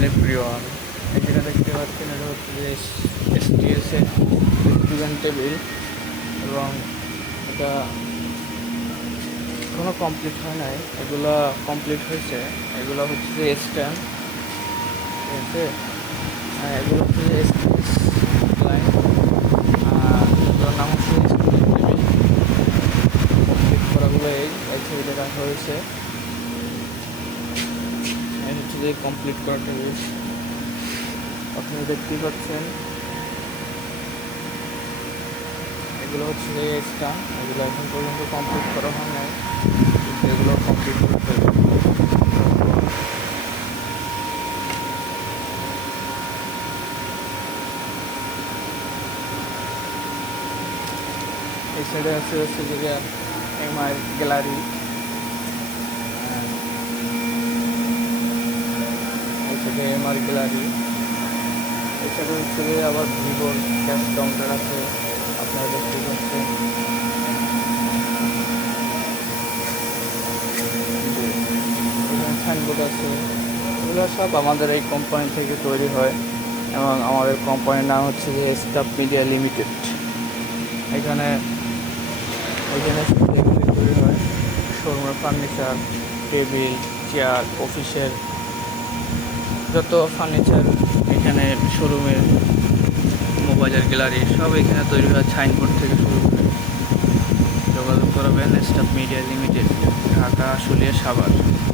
Hello everyone, এই যেটা দেখতে পাচ্ছেন এটা হচ্ছে যে এসটিএস এর স্টুডেন্ট টেবিল এবং এটা এখনও কমপ্লিট হয় নাই। এগুলো কমপ্লিট হয়েছে। এগুলো হচ্ছে যে স্ট্যান্ড, ঠিক আছে। এগুলো হচ্ছে যে এসটিএস লাইন, এগুলোর নাম হচ্ছে স্টুডেন্ট টেবিল। কমপ্লিট করাগুলো এই ছবিটা রাখা হয়েছে। এই হচ্ছে যে কমপ্লিট করা টেবিল, আপনারা দেখতেই পাচ্ছেন। এগুলো হচ্ছে যে স্ট্যান্ড, এগুলো এখন পর্যন্ত কমপ্লিট করা হয় নাই, কিন্তু এগুলো কমপ্লিট করতে হবে। এই সাইডে হচ্ছে যে এমআই গ্যালারি, এই সাইডে এমআর গ্যালারি। এই সাইডে হচ্ছে যে আবার ভিভোর ক্যাশ কাউন্টার আছে, আপনারা দেখতে পাচ্ছেন। এখানে সাইনবোর্ড আছে। এগুলো সব আমাদের এই কোম্পানি থেকে তৈরি হয় এবং আমাদের কোম্পানির নাম হচ্ছে যে স্টাফ মিডিয়া লিমিটেড। এখানে এগুলি তৈরি হয় শোরুমের ফার্নিচার, টেবিল, চেয়ার, অফিসের যত ফার্নিচার এখানে শোরুমের, মোবাইলের গ্যালারি সব এখানে তৈরি হয়। সাইনবোর্ড থেকে শুরু করে যোগাযোগ করবেন staff media limited, Dhaka, Ashulia, Savar.